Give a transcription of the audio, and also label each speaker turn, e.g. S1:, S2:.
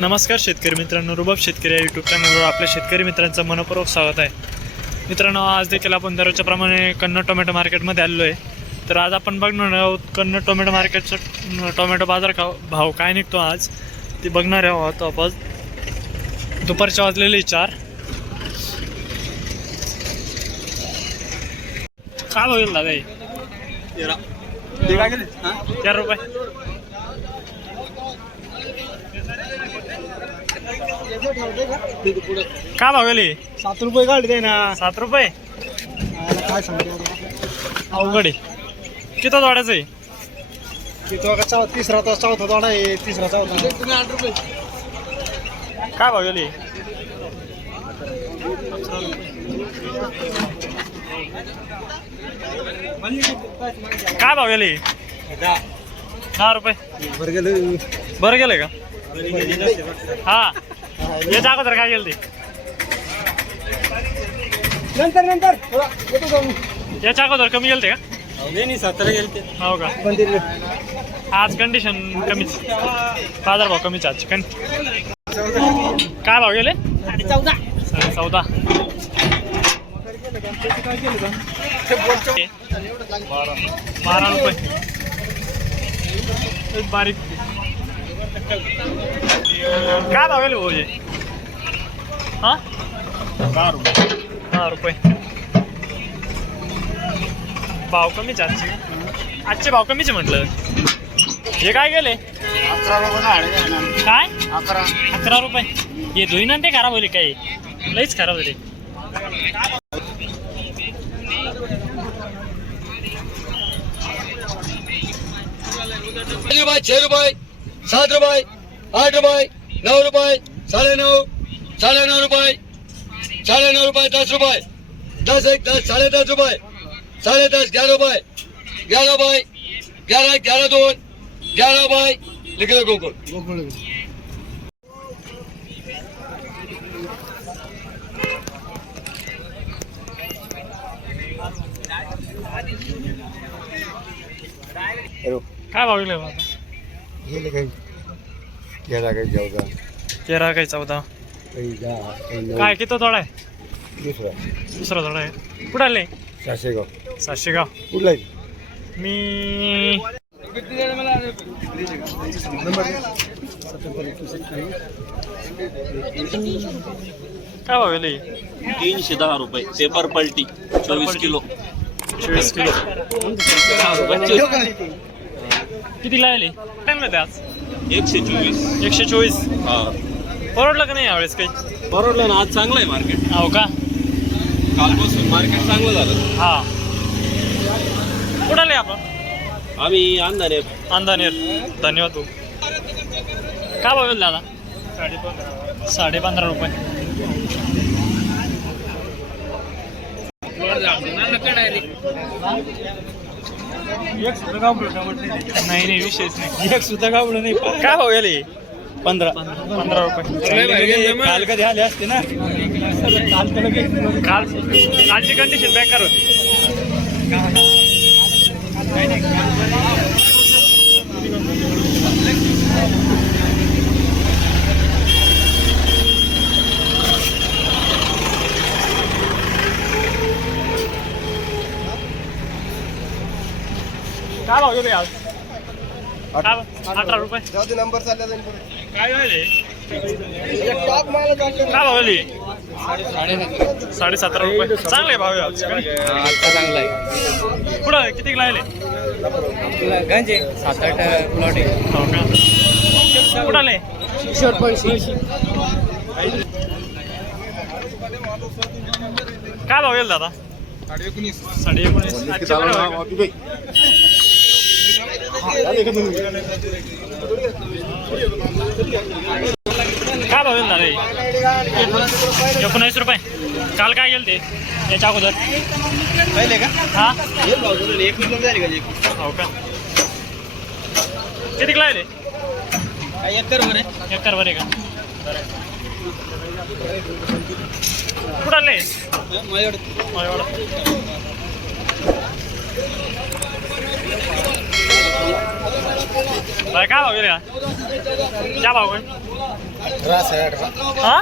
S1: नमस्कार शेतकरी मित्रांनो रुबाब शेतकरी या यूट्यूब चॅनलवर आपल्या शेतकरी मित्रांचं मनपूर्वक स्वागत आहे. मित्रांनो आज देखील आपण दररोजच्या प्रमाणे कन्नड टोमॅटो मार्केटमध्ये आलेलो आहे. तर आज आपण बघणार आहोत कन्नड टोमॅटो मार्केटचं टोमॅटो बाजार का भाव काय निघतो आज ते बघणार आहोत आपण. दुपारच्या वाजलेले चार. काय येईल दादा हे? चार रुपये. काय भाव गेले
S2: सात रुपये दे ना.
S1: सात रुपये?
S2: काय सांगते
S1: अवघड आहे. किती वाढायचं आहे?
S2: तिथं का तिसरा तो चौथा तोडा आहे. तिसरा चौथा.
S1: काय भाव गेले काय भाव गेले दहा रुपये.
S2: बरं गेलं.
S1: बरं गेले का? हा. याच्या अगोदर काय गेलं ते
S2: नंतर नंतर। थोडा येतो जाऊन.
S1: याच्या अगोदर कमी गेलते का?
S2: नाही सतरा गेले
S1: हो का?
S2: पण ते
S1: आज कंडिशन कमीच. बाज़ार भाव कमीच आज कन काय भाव गेले?
S2: चौदा.
S1: साडे चौदा. बारा. रुपये. एक बारीक. काय भाव गेले भाऊजी? हा? दहा रुपये. दहा रुपये. भाव कमीच आजचे. आजचे भाव कमीच म्हटलं. हे काय गेले?
S2: अकरा रुपये
S1: काय?
S2: अकरा.
S1: अकरा रुपये. हे धुईना ते खराब होईल काही लईच खराब झाले
S3: छह रुपये. सात रुपये आठ रुपये नऊ रुपये साढ़े नौ साढ़े नौ रुपये साढ़े नौ रुपये दस रुपये. दस एक दस साडे दस रुपये. साडे दस ग्यारह रुपये. ग्यारह रुपये ग्यारह ग्यारह दोन ग्यारह रुपये लिख गोकुल
S1: काय भाव गेले
S2: काही? गेला काही चौदा?
S1: तेरा काही चौदा?
S2: काही दहा काही नऊ.
S1: काय किती थोडा आहे?
S2: दुसरा.
S1: दुसरा थोडा आहे. कुठं आले?
S2: सहाशे गाव
S1: सातशे गाव
S2: कुठला
S1: मी काय भाव गेले
S4: तीनशे दहा रुपये. पेपर पलटी. चोवीस किलो.
S1: चोवीस किलो. किती लागले टाइम नाही आज?
S4: एकशे चोवीस.
S1: एकशे चोवीस?
S4: हा.
S1: परवडलं का नाही यावेळेस काही?
S4: परवडलं ना आज चांगलं आहे मार्केट
S1: हो का?
S4: कालपासून मार्केट चांगलं झालं.
S1: हा. कुठं आले आपण?
S4: आम्ही अंधारे
S1: अंधानेर. धन्यवाद भाऊ. काय भाव दादा? साडे पंधरा रुपये नाही नाही विषयच नाही.
S2: एक सुद्धा गावलं नाही.
S1: काय भाव गेले?
S2: पंधरा.
S1: पंधरा रुपये.
S2: काल कधी आले असते ना? काल
S1: कालची कंडिशन बेकार होती. काय भाव गेले आज? काय भाव? अठरा रुपये.
S2: जाऊ दे नंबर चालला जाईल
S1: काय झाले
S2: टॉप माल
S1: काय भाव गेली? साडे सतरा रुपये. चांगले भाव आहे आज काय?
S2: चांगला आहे.
S1: पुढं किती लागले?
S2: गंजे सात आठ प्लॉट
S1: हो का? कुठं आले? काय भाव गेला दादा? साडे एकोणीस आजचे बरे भाव आहे का? काय भाव दादा एकोणीस रुपये. काल काय गेलं ते याच्या अगोदर.
S2: पहिले का
S1: हा?
S2: एक का
S1: हो का? किती लागले
S2: एकर कर बरं
S1: एकर आहे का? कुठं आले?
S2: माझ्याकडे
S1: मायवाडा काय भाव गेले का क्या भाव आहे
S5: अठरा साडे अठरा
S1: हा